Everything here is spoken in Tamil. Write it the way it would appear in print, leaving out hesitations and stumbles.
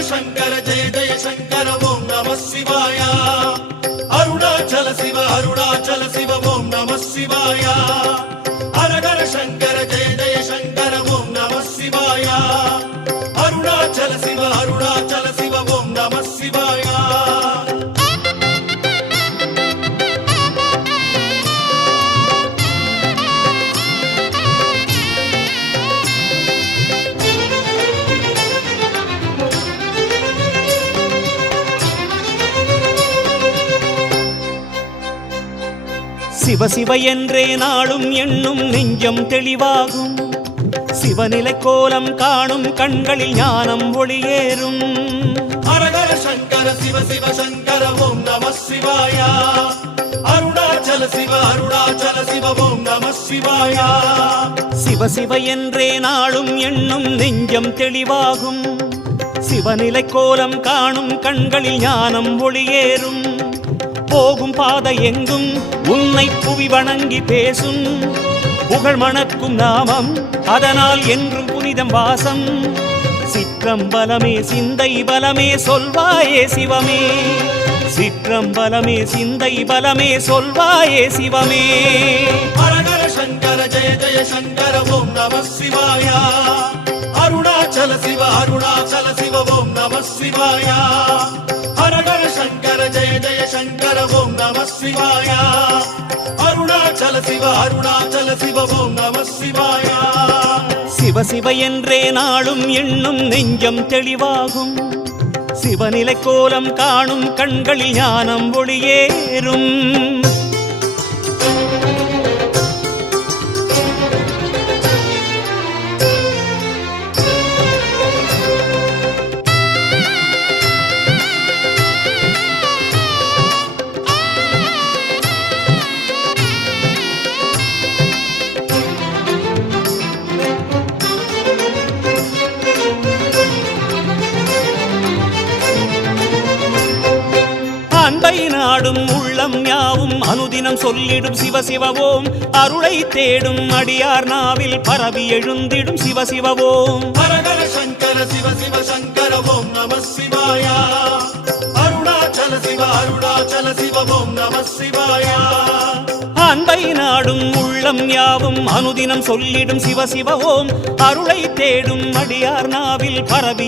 शंकर जय जय शंकर ओम नमः शिवाय अरुणाचल शिव ओम नमः शिवाय हर हर शंकर जय जय शंकर ओम नमः शिवाय अरुणाचल शिव ओम नमः शिवाय சிவ சிவ என்றே நாளும் எண்ணும் நெஞ்சம் தெளிவாகும் சிவநிலை கோலம் காணும் கண்களில் ஞானம் ஒளியேறும் ஹர ஹர சங்கர சிவ சிவ சங்கர ஓம் நமः சிவாய அருணாச்சல சிவ ஓம் நமः சிவாய சிவ சிவ என்றே நாளும் எண்ணும் நெஞ்சம் தெளிவாகும் சிவநிலை கோலம் காணும் கண்களில் ஞானம் ஒளியேறும் போகும் பாதை எங்கும் உன்னை புவி வணங்கி பேசும் புகழ் மணக்கும் நாமம் அதனால் என்றும் புனிதம் வாசம் சிற்றம்பலமே சிந்தை பலமே சொல்வாயே சிவமே சிற்றம்பலமே சிந்தை பலமே சொல்வாயே சிவமே ஹர ஹர சங்கர ஜெய ஜெய சங்கர ஓம் நமः சிவாய அருணாச்சல சிவ ஓம் நமः சிவாய हर हर शंकर जय जय शंकर ओम नमः शिवाय अरुणाचल शिव ओम नमः शिवाय சிவ சிவ என்றே நாளும் எண்ணும் நெஞ்சம் தெளிவாகும் சிவநிலை கோலம் காணும் கண்களில் ஞானம் ஒளியேறும் அன்பை நாடும் உள்ளம் யாவும் அனுதினம் சொல்லிடும் சிவ சிவவோம் அருளை தேடும் அடியார் நாவில் பரவி எழுந்திடும் சிவ சிவவோம் ஹர ஹர சங்கர சிவ சங்கர ஓம் நமः சிவாய அருணாச்சல சிவ ஓம் நமः சிவாய அன்பை நாடும் உள்ளம் யாவும் அனுதினம் சொல்லிடும் சிவ சிவவோம் அருளை தேடும் அடியார் நாவில் பரவி